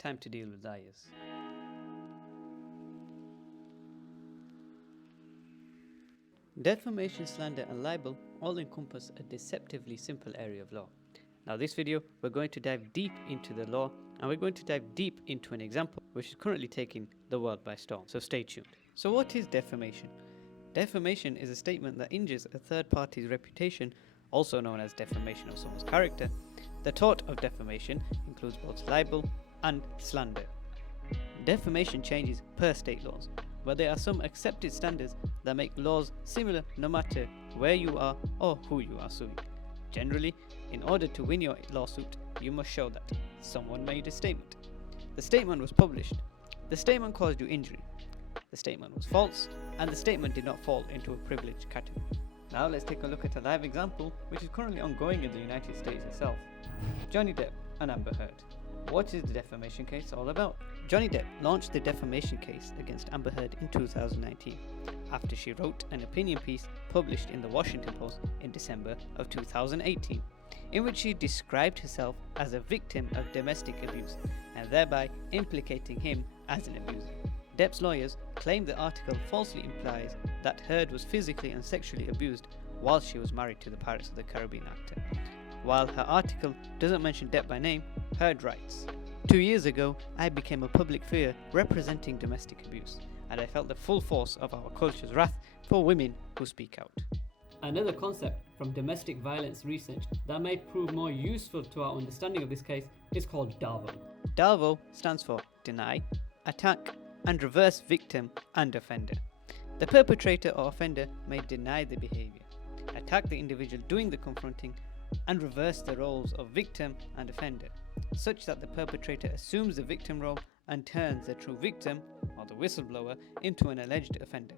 time to deal with liars. Defamation, slander and libel all encompass a deceptively simple area of law. Now this video we're going to dive deep into the law, and we're going to dive deep into an example which is currently taking the world by storm, so stay tuned. So what is defamation? Defamation is a statement that injures a third party's reputation, also known as defamation of someone's character. The tort of defamation includes both libel and slander. Defamation changes per state laws, but there are some accepted standards that make laws similar no matter where you are or who you are suing. Generally, in order to win your lawsuit, you must show that someone made a statement. The statement was published. The statement caused you injury. The statement was false, and the statement did not fall into a privileged category. Now let's take a look at a live example which is currently ongoing in the United States itself. Johnny Depp and Amber Heard. What is the defamation case all about? Johnny Depp launched the defamation case against Amber Heard in 2019 after she wrote an opinion piece published in the Washington Post in December of 2018, in which she described herself as a victim of domestic abuse and thereby implicating him as an abuser. Depp's lawyers claim the article falsely implies that Heard was physically and sexually abused while she was married to the Pirates of the Caribbean actor. While her article doesn't mention Depp by name, Heard writes, 2 years ago, I became a public figure representing domestic abuse, and I felt the full force of our culture's wrath for women who speak out. Another concept from domestic violence research that may prove more useful to our understanding of this case is called DARVO. DARVO stands for deny, attack, and reverse victim and offender. The perpetrator or offender may deny the behavior, attack the individual doing the confronting, and reverse the roles of victim and offender, such that the perpetrator assumes the victim role and turns the true victim, or the whistleblower, into an alleged offender.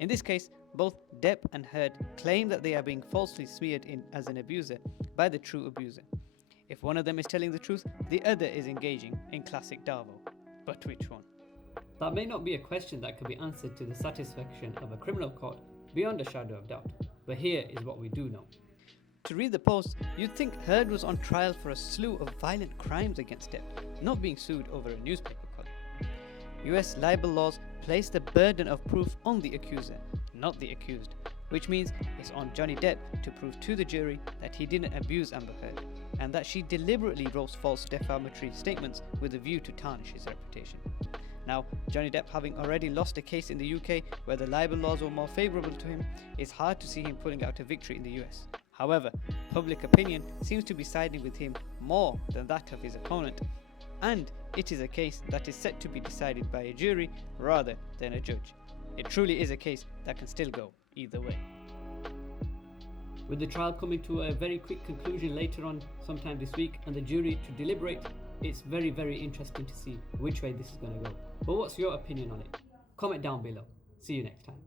In this case, both Depp and Heard claim that they are being falsely smeared in as an abuser by the true abuser. If one of them is telling the truth, the other is engaging in classic DARVO. But which one? That may not be a question that could be answered to the satisfaction of a criminal court beyond a shadow of doubt, but here is what we do know. To read the post, you'd think Heard was on trial for a slew of violent crimes against Depp, not being sued over a newspaper column. US libel laws place the burden of proof on the accuser, not the accused, which means it's on Johnny Depp to prove to the jury that he didn't abuse Amber Heard, and that she deliberately wrote false defamatory statements with a view to tarnish his reputation. Now, Johnny Depp having already lost a case in the UK where the libel laws were more favourable to him, it's hard to see him pulling out a victory in the US. However, public opinion seems to be siding with him more than that of his opponent, and it is a case that is set to be decided by a jury rather than a judge. It truly is a case that can still go either way. With the trial coming to a very quick conclusion later on sometime this week and the jury to deliberate, it's very interesting to see which way this is going to go. But what's your opinion on it? Comment down below. See you next time.